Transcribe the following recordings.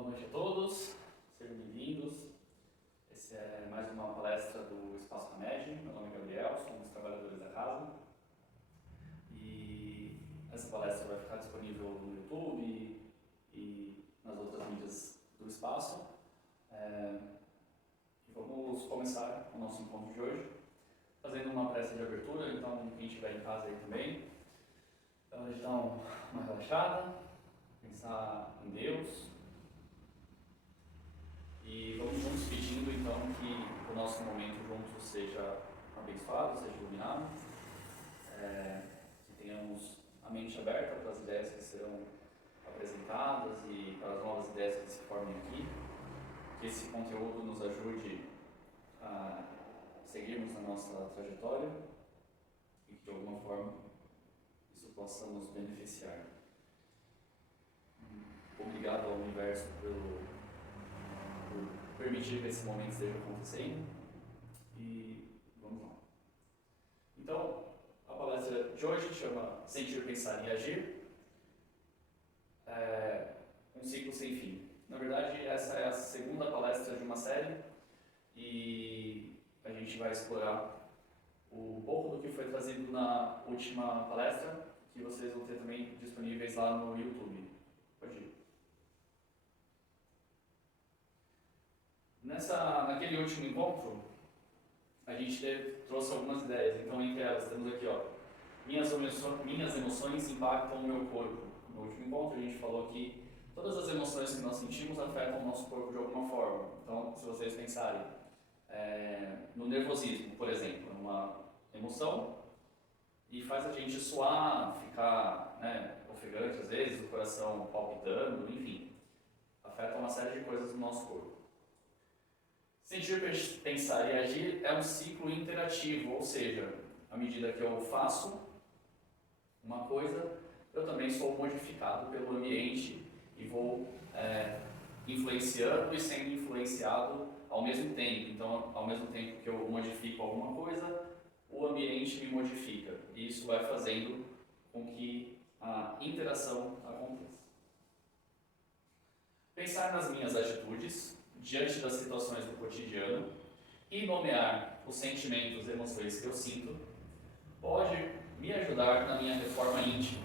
Boa noite a todos, sejam bem-vindos. Essa é mais uma palestra do Espaço Hamed. Meu nome é Gabriel, sou um dos trabalhadores da casa. E essa palestra vai ficar disponível no YouTube e nas outras mídias do espaço. E vamos começar o nosso encontro de hoje, fazendo uma prece de abertura. Então, quem estiver em casa aí também, vamos dar uma relaxada, pensar em Deus. E vamos juntos pedindo então que o nosso momento juntos seja abençoado, seja iluminado, que tenhamos a mente aberta para as ideias que serão apresentadas e para as novas ideias que se formem aqui, que esse conteúdo nos ajude a seguirmos a nossa trajetória e que de alguma forma isso possa nos beneficiar. Obrigado ao universo por permitir que esse momento esteja acontecendo e vamos lá. Então, a palestra de hoje chama Sentir, Pensar e Agir, um ciclo sem fim. Na verdade, essa é a segunda palestra de uma série e a gente vai explorar um pouco do que foi trazido na última palestra, que vocês vão ter também disponíveis lá no YouTube. Pode ir. Naquele último encontro, a gente trouxe algumas ideias. Então, entre elas, temos aqui, minhas emoções impactam o meu corpo. No último encontro, a gente falou que todas as emoções que nós sentimos afetam o nosso corpo de alguma forma. Então, se vocês pensarem no nervosismo, por exemplo, uma emoção e faz a gente suar, ficar ofegante às vezes, o coração palpitando, enfim, afeta uma série de coisas no nosso corpo. Sentir, pensar e agir é um ciclo interativo, ou seja, à medida que eu faço uma coisa, eu também sou modificado pelo ambiente e vou influenciando e sendo influenciado ao mesmo tempo. Então, ao mesmo tempo que eu modifico alguma coisa, o ambiente me modifica. E isso vai fazendo com que a interação aconteça. Pensar nas minhas atitudes diante das situações do cotidiano e nomear os sentimentos e emoções que eu sinto pode me ajudar na minha reforma íntima.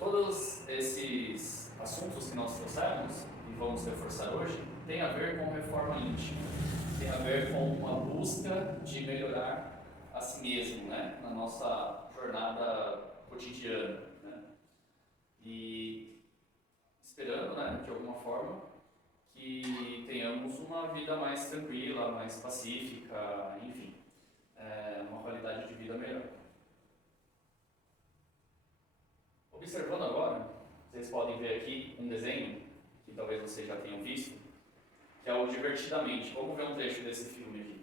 Todos esses assuntos que nós trouxemos e vamos reforçar hoje têm a ver com reforma íntima, tem a ver com a busca de melhorar a si mesmo, na nossa jornada cotidiana, E esperando, de alguma forma, que tenhamos uma vida mais tranquila, mais pacífica, enfim, uma qualidade de vida melhor. Observando agora, vocês podem ver aqui um desenho, que talvez vocês já tenham visto, que é o Divertidamente. Vamos ver um trecho desse filme aqui.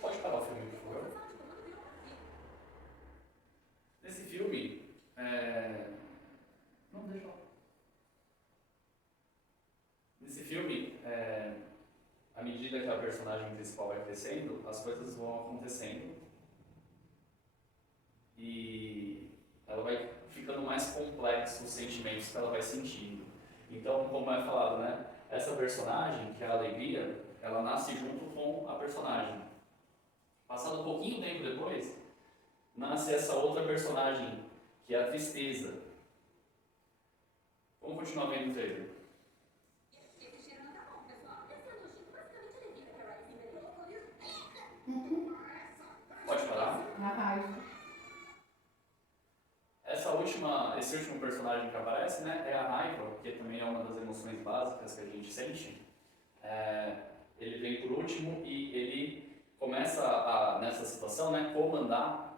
Pode parar o filme, por favor? Nesse filme, não, deixa eu... Nesse filme, à medida que a personagem principal vai crescendo, as coisas vão acontecendo e ela vai ficando mais complexo os sentimentos que ela vai sentindo. Então, como é falado, essa personagem, que é a alegria, ela nasce junto com a personagem. Passado um pouquinho tempo depois, nasce essa outra personagem, que é a tristeza. Vamos continuar vendo o trailer. Pode parar? Esse último personagem que aparece, é a raiva, que também é uma das emoções básicas que a gente sente. Ele vem por último e ele começa nessa situação, comandar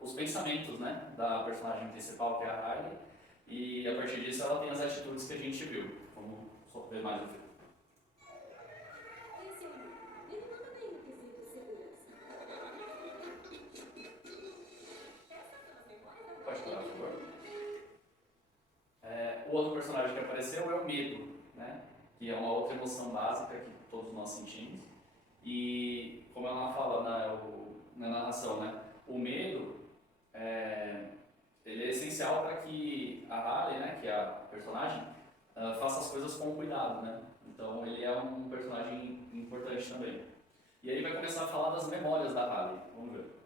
os pensamentos, da personagem principal, que é a Riley, e a partir disso ela tem as atitudes que a gente viu. Vamos só ver mais um filme. o outro personagem que apareceu é o medo, né? Que é uma outra emoção básica que todos nós sentimos. E, como ela fala na narração, né? O medo, ele é essencial para que a Harley, né, que é a personagem, faça as coisas com cuidado, né? Então ele é um personagem importante também. E aí vai começar a falar das memórias da Harley. Vamos ver.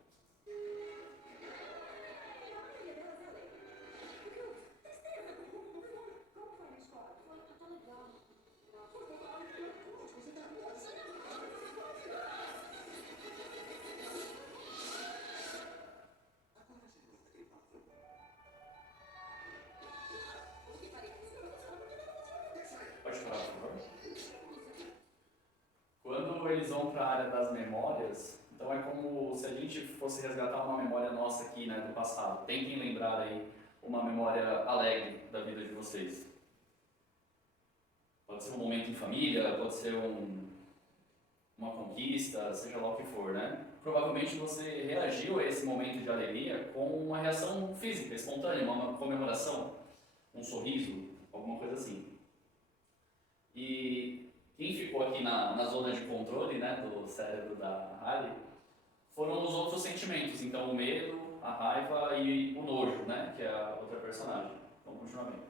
Pode parar, por favor. Quando eles vão para a área das memórias, então é como se a gente fosse resgatar uma memória nossa aqui, né, do passado. Tentem lembrar aí uma memória alegre da vida de vocês. Pode ser um momento em família, pode ser uma conquista, seja lá o que for, né? Provavelmente você reagiu a esse momento de alegria com uma reação física, espontânea, uma comemoração, um sorriso, alguma coisa assim. E quem ficou aqui na zona de controle, né, do cérebro da Harley foram os outros sentimentos, então o medo, a raiva e o nojo, né, que é a outra personagem. Vamos continuar bem.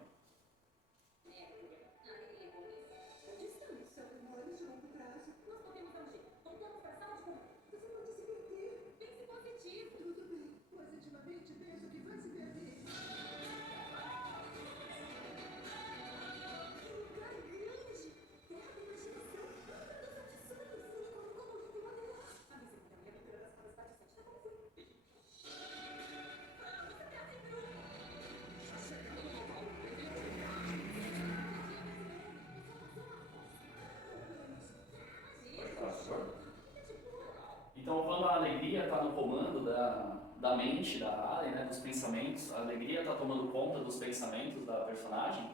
Então, quando a alegria está no comando da mente da Harley, né, dos pensamentos, a alegria está tomando conta dos pensamentos da personagem,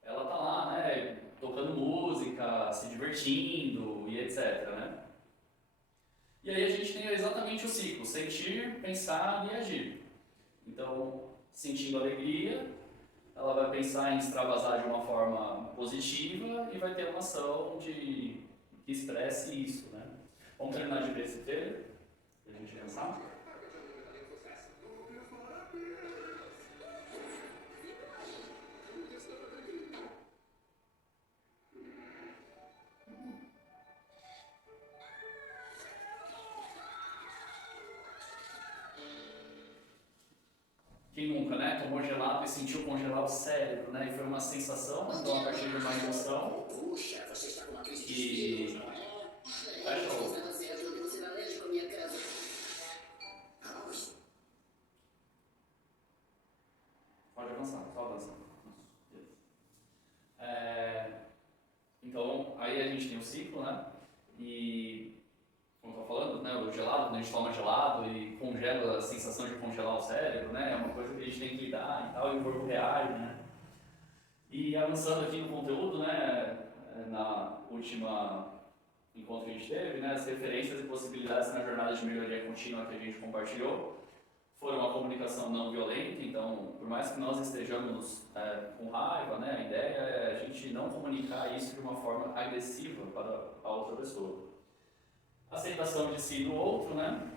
ela está lá, né, tocando música, se divertindo e etc, né? E aí a gente tem exatamente o ciclo, sentir, pensar e agir. Então, sentindo alegria, ela vai pensar em extravasar de uma forma positiva e vai ter uma ação que expresse isso, né? Vamos terminar de ver esse trailer? Pra gente pensar? Quem nunca, né? Tomou gelado e sentiu congelar o cérebro, né? E foi uma sensação, então a partir de uma emoção que... Fecha o... Pode avançar, só avança. Então, aí a gente tem o ciclo, né? E, como eu tô falando, né? O gelado, quando a gente toma gelado e congela, a sensação de congelar o cérebro, né? É uma coisa que a gente tem que lidar e tal, e o corpo reage, né? E avançando aqui no conteúdo, né? Na última encontro que a gente teve, né? As referências e possibilidades na jornada de melhoria contínua que a gente compartilhou foram a comunicação não violenta, então, por mais que nós estejamos com raiva, né, a ideia é a gente não comunicar isso de uma forma agressiva para a outra pessoa. Aceitação de si e do outro, né,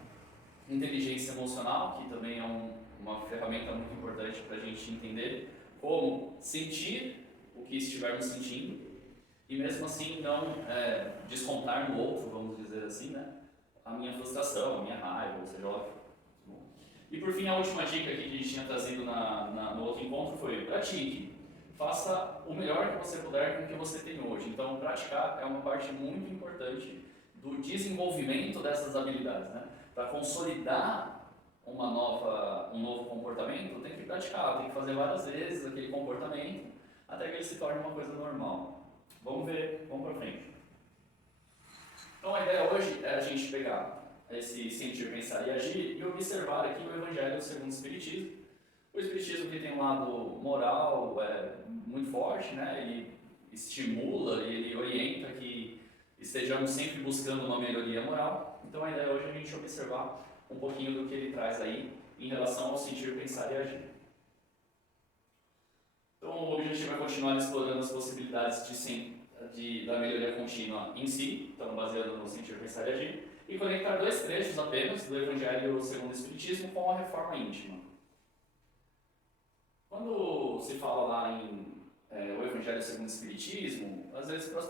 inteligência emocional, que também é uma ferramenta muito importante para a gente entender como sentir o que estivermos sentindo e mesmo assim não descontar no outro, vamos dizer assim, né, a minha frustração, a minha raiva, ou seja, ó. E por fim, a última dica aqui que a gente tinha trazido no outro encontro foi: pratique, faça o melhor que você puder com o que você tem hoje. Então, praticar é uma parte muito importante do desenvolvimento dessas habilidades, né? Para consolidar um novo comportamento, tem que praticar, tem que fazer várias vezes aquele comportamento até que ele se torne uma coisa normal. Vamos ver, vamos para frente. Então, a ideia hoje é a gente pegar esse sentir, pensar e agir e observar aqui o Evangelho segundo o Espiritismo. O Espiritismo que tem um lado moral muito forte, né? Ele estimula, ele orienta que estejamos sempre buscando uma melhoria moral. Então a ideia hoje é a gente observar um pouquinho do que ele traz aí em relação ao sentir, pensar e agir. Então o objetivo é continuar explorando as possibilidades da melhoria contínua em si, então baseado no sentir, pensar e agir, e conectar dois trechos apenas do Evangelho segundo o Espiritismo com a reforma íntima. Quando se fala lá em o Evangelho segundo o Espiritismo, às vezes para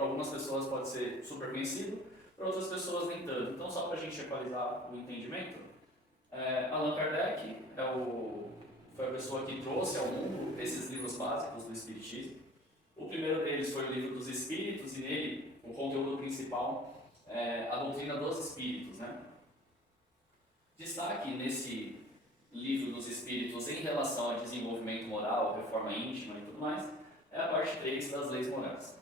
algumas pessoas pode ser super conhecido, para outras pessoas nem tanto. Então, só para a gente equalizar o entendimento, Allan Kardec foi a pessoa que trouxe ao mundo esses livros básicos do Espiritismo. O primeiro deles foi o Livro dos Espíritos, e nele o conteúdo principal é a doutrina dos Espíritos, né? Destaque nesse Livro dos Espíritos em relação ao desenvolvimento moral, reforma íntima e tudo mais, é a parte 3 das leis morais.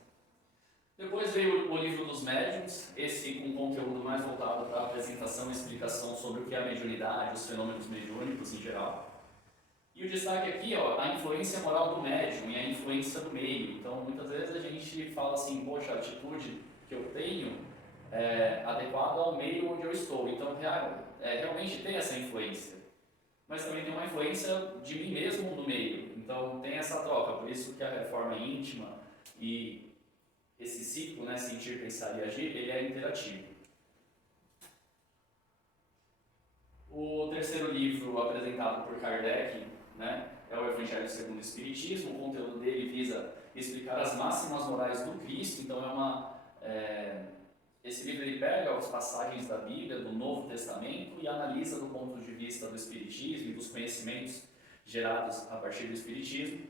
Depois veio o Livro dos Médiuns, esse com conteúdo mais voltado para a apresentação e explicação sobre o que é a mediunidade, os fenômenos mediúnicos em geral. E o destaque aqui, a influência moral do médium e a influência do meio. Então, muitas vezes a gente fala assim, poxa, a atitude que eu tenho é adequada ao meio onde eu estou. Então, realmente tem essa influência. Mas também tem uma influência de mim mesmo no meio. Então, tem essa troca. Por isso que a reforma íntima e esse ciclo, né, sentir, pensar e agir, ele é interativo. O terceiro livro apresentado por Kardec, né, é o Evangelho segundo o Espiritismo. O conteúdo dele visa explicar as máximas morais do Cristo. Então esse livro ele pega as passagens da Bíblia, do Novo Testamento, e analisa do ponto de vista do Espiritismo e dos conhecimentos gerados a partir do Espiritismo.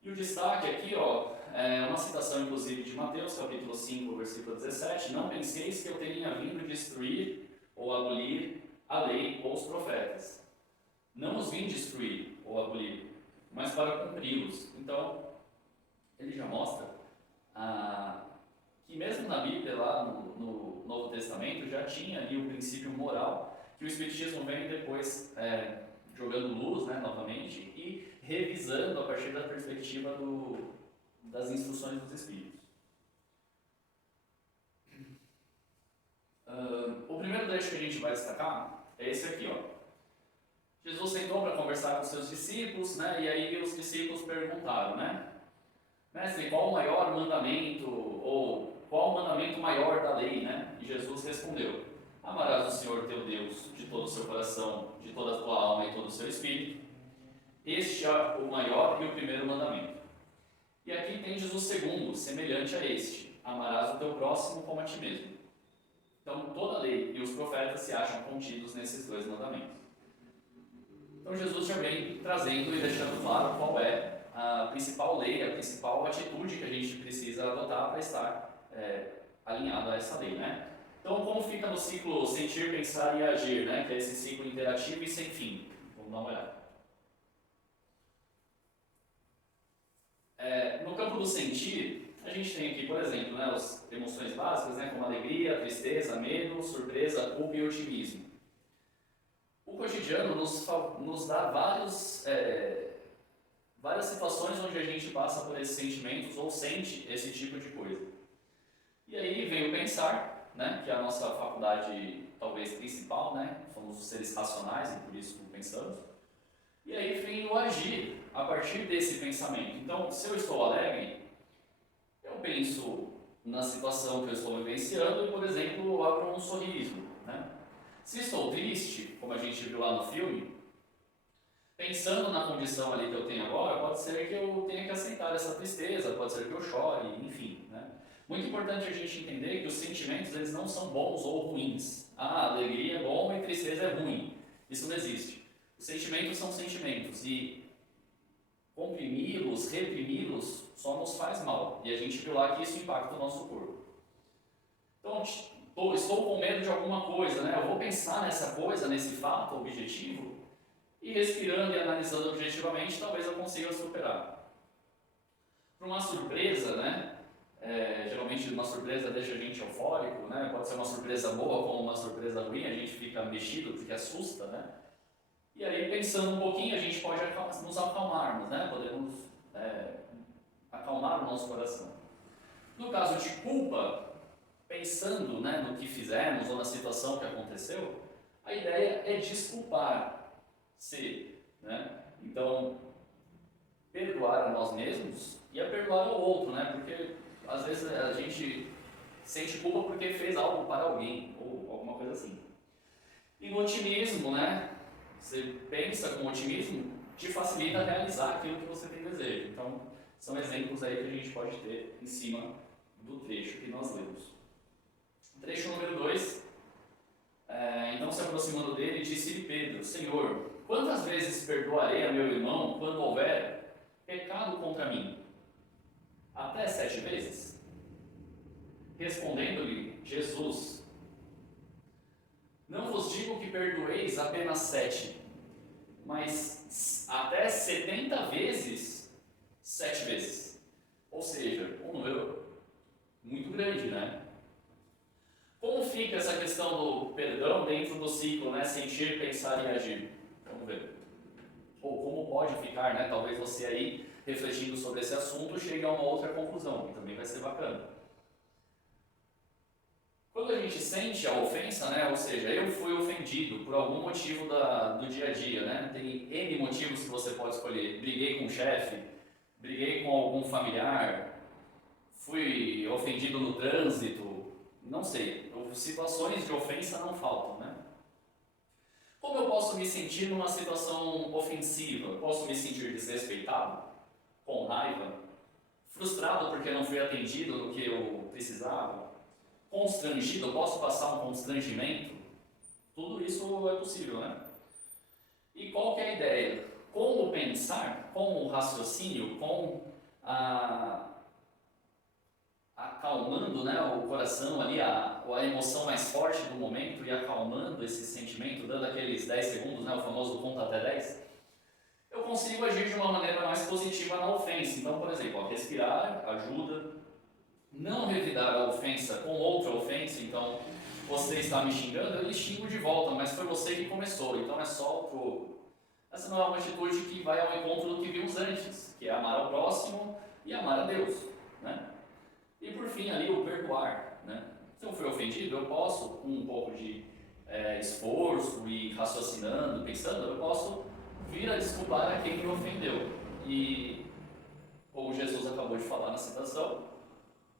E o destaque aqui é uma citação inclusive de Mateus, capítulo 5, versículo 17: não penseis que eu tenha vindo destruir ou abolir a lei ou os profetas. Não os vim destruir ou abolir, mas para cumpri-los. Então, ele já mostra que mesmo na Bíblia, lá no Novo Testamento, já tinha ali o princípio moral, que o Espiritismo vem depois jogando luz, né, novamente, e revisando a partir da perspectiva das instruções dos Espíritos. O primeiro trecho que a gente vai destacar é esse aqui, Jesus sentou para conversar com seus discípulos, né? E aí os discípulos perguntaram, né? Mestre, qual o maior mandamento, ou qual o mandamento maior da lei, né? E Jesus respondeu: amarás o Senhor teu Deus de todo o seu coração, de toda a tua alma e todo o seu espírito. Este é o maior e o primeiro mandamento. E aqui tendes o segundo, semelhante a este: amarás o teu próximo como a ti mesmo. Então, toda a lei e os profetas se acham contidos nesses dois mandamentos. Então, Jesus já vem trazendo e deixando claro qual é a principal lei, a principal atitude que a gente precisa adotar para estar alinhado a essa lei, né? Então, como fica no ciclo sentir, pensar e agir, né? Que é esse ciclo interativo e sem fim. Vamos dar uma olhada. No campo do sentir, a gente tem aqui, por exemplo, né, as emoções básicas, né, como alegria, tristeza, medo, surpresa, culpa e otimismo. O cotidiano nos dá várias situações onde a gente passa por esses sentimentos ou sente esse tipo de coisa. E aí vem o pensar, né, que é a nossa faculdade talvez principal, né, somos os seres racionais e por isso pensamos. E aí vem o agir a partir desse pensamento. Então, se eu estou alegre, eu penso na situação que eu estou vivenciando e, por exemplo, abro um sorriso, né? Se estou triste, como a gente viu lá no filme, pensando na condição ali que eu tenho agora, pode ser que eu tenha que aceitar essa tristeza, pode ser que eu chore, enfim, né? Muito importante a gente entender que os sentimentos, eles não são bons ou ruins. Alegria é bom e tristeza é ruim. Isso não existe. Os sentimentos são sentimentos e comprimi-los, reprimi-los, só nos faz mal. E a gente viu lá que isso impacta o nosso corpo. Então, estou com medo de alguma coisa, né? Eu vou pensar nessa coisa, nesse fato objetivo, e respirando e analisando objetivamente, talvez eu consiga superar. Para uma surpresa, né? Geralmente uma surpresa deixa a gente eufórico, né? Pode ser uma surpresa boa como uma surpresa ruim, a gente fica mexido porque assusta, né? E aí, pensando um pouquinho, a gente pode nos acalmarmos, né? Podemos acalmar o nosso coração. No caso de culpa, pensando, né, no que fizemos ou na situação que aconteceu, a ideia é desculpar-se, né? Então, perdoar a nós mesmos e a perdoar ao outro, né? Porque às vezes a gente sente culpa porque fez algo para alguém, ou alguma coisa assim. E no otimismo, né? Você pensa com otimismo, te facilita realizar aquilo que você tem desejo. Então, são exemplos aí que a gente pode ter em cima do trecho que nós lemos. Trecho número 2. Então, se aproximando dele, disse-lhe Pedro: Senhor, quantas vezes perdoarei a meu irmão quando houver pecado contra mim? Até 7 vezes? Respondendo-lhe Jesus: Não vos digo que perdoeis apenas 7, mas até 70 vezes 7 vezes. Ou seja, um número muito grande, né? Como fica essa questão do perdão dentro do ciclo, né? Sentir, pensar e agir? Vamos ver. Ou como pode ficar, né? Talvez você aí, refletindo sobre esse assunto, chegue a uma outra conclusão, que também vai ser bacana. Quando a gente sente a ofensa, né? Ou seja, eu fui ofendido por algum motivo do dia a dia, né? Tem N motivos que você pode escolher. Briguei com o chefe, briguei com algum familiar, fui ofendido no trânsito, não sei, situações de ofensa não faltam, né? Como eu posso me sentir numa situação ofensiva? Posso me sentir desrespeitado? Com raiva? Frustrado porque não fui atendido no que eu precisava? Constrangido? Posso passar um constrangimento? Tudo isso é possível, né? E qual que é a ideia? Com o pensar, com o raciocínio, com acalmando, né, o coração ali, a emoção mais forte do momento e acalmando esse sentimento, dando aqueles 10 segundos, né, o famoso conta até 10, eu consigo agir de uma maneira mais positiva na ofensa. Então, por exemplo, respirar ajuda, não revidar a ofensa com outra ofensa. Então, você está me xingando, eu lhe xingo de volta, mas foi você que começou, então é só o troco. Essa não é uma atitude que vai ao encontro do que vimos antes, que é amar ao próximo e amar a Deus, né? E por fim ali o perdoar, né? Se eu fui ofendido, eu posso, com um pouco de esforço e raciocinando, pensando, eu posso vir a desculpar a quem me ofendeu. E como Jesus acabou de falar na citação,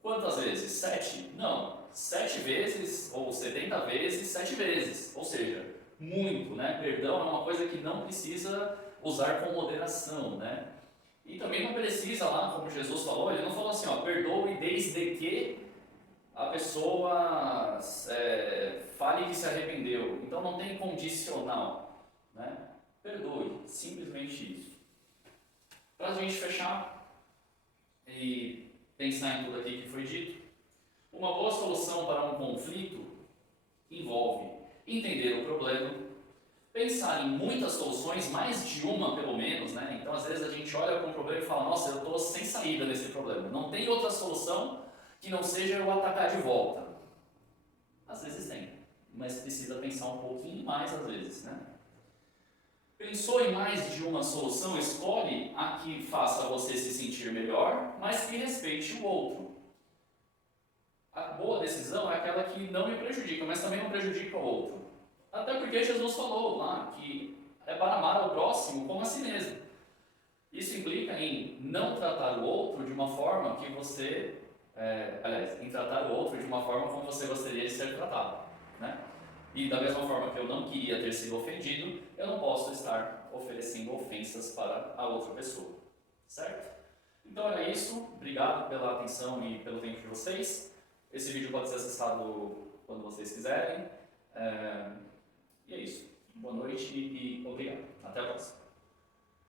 quantas vezes? 7? Não, 7 vezes ou 70 vezes, 7 vezes. Ou seja, muito, né? Perdão é uma coisa que não precisa usar com moderação, né? E também não precisa lá, como Jesus falou, ele não falou assim, ó, perdoe desde que a pessoa fale que se arrependeu. Então não tem condicional, né? Perdoe, simplesmente isso. Para a gente fechar e pensar em tudo aqui que foi dito, uma boa solução para um conflito envolve entender o problema, pensar em muitas soluções, mais de uma pelo menos, né? Então às vezes a gente olha para um problema e fala, nossa, eu estou sem saída desse problema, não tem outra solução que não seja eu atacar de volta. Às vezes tem, mas precisa pensar um pouquinho mais às vezes, né? Pensou em mais de uma solução, escolhe a que faça você se sentir melhor, mas que respeite o outro. A boa decisão é aquela que não me prejudica, mas também não prejudica o outro. Até porque Jesus falou lá que é para amar ao próximo como a si mesmo. Isso implica em não tratar o outro de uma forma que você... em tratar o outro de uma forma como você gostaria de ser tratado, né? E da mesma forma que eu não queria ter sido ofendido, eu não posso estar oferecendo ofensas para a outra pessoa, certo? Então era isso, obrigado pela atenção e pelo tempo de vocês. Esse vídeo pode ser acessado quando vocês quiserem. E é isso. Boa noite e obrigado. Até a próxima.